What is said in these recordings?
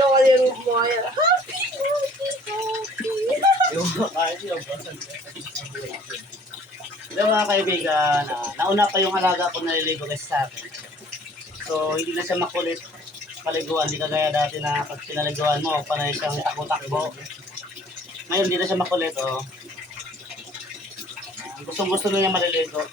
Ikaw kasi yung mga happy, happy, happy. Yung kaya yung Hello mga kaibigan, nauna pa yung alaga ko naliligo kasi sa akin. So hindi na siya makulit paliguan, hindi kagaya dati na pag pinaliguan mo, panay siyang takbo-takbo. Ngayon hindi na siya makulit, oh. Gustong-gusto na niya maliligo.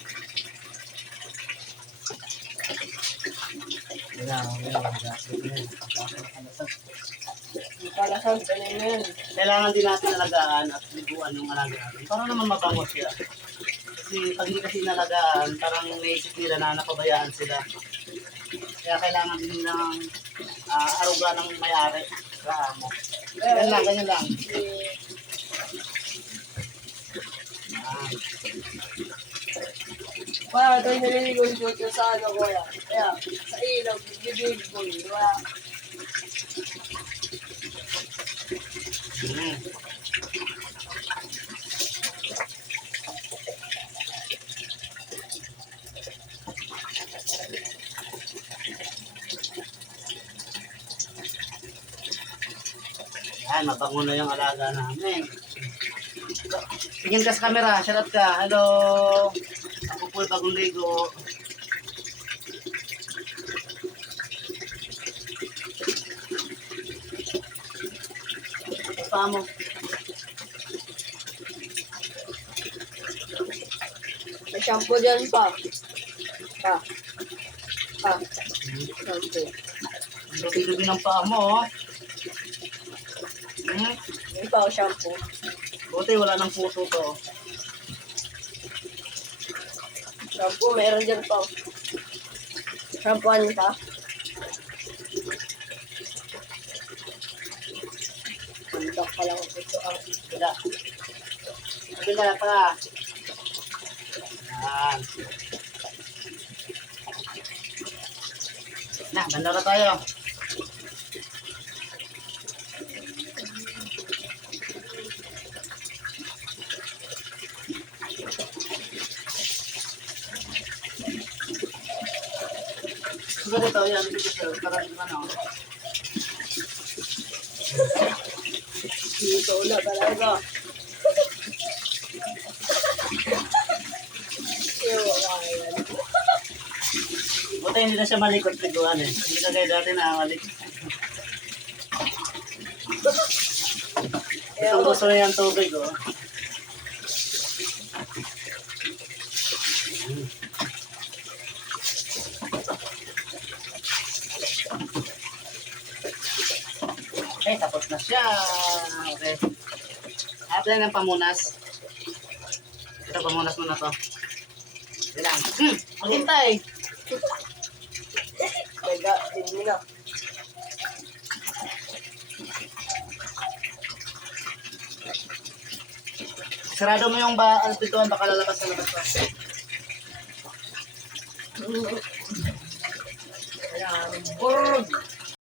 Palasang sanay na yan. Kailangan din natin alagaan at liguan yung alaga natin para naman mabango siya. Kasi pag hindi kasi inalagaan, parang naisip nila na napabayaan sila. Kaya kailangan din ng aruga ng may-ari sa amo. Ganyan lang, ganyan lang. Kaya ito yung naliligo yung sa ano ko yan. Kaya sa ilog, bibig ko yun. Diba? Yan, mabango na yung alaga namin. Tingin ka sa camera, shout out ka. Hello! Ako po yung bagong ligo. Pa mo. May shampoo dyan pa. Shampoo. Lubi-lubi ng paa mo, oh. May pa ako shampoo. Buti wala ng puto to. Shampoo, meron dyan pa. Shampooan pa. Puntak pa lang ito ang Bila. Bila pa. Yan. Na, banda na tayo. Susunod ito, yan. Dito siya. Para yung ano. dito na talaga. Buti hindi na siya malikot-liguan eh. Hindi ka kaya dati na malikot. Itong gusto na yung tubig, oh. Okay, tapos na siya. Okay. Hapla ng pamunas. Ito, pamunas mo na to. Bilang. Maghintay. Teka, hindi na. Sarado mo yung pintuan, baka lalabas sa labas pa. Ayan, burg!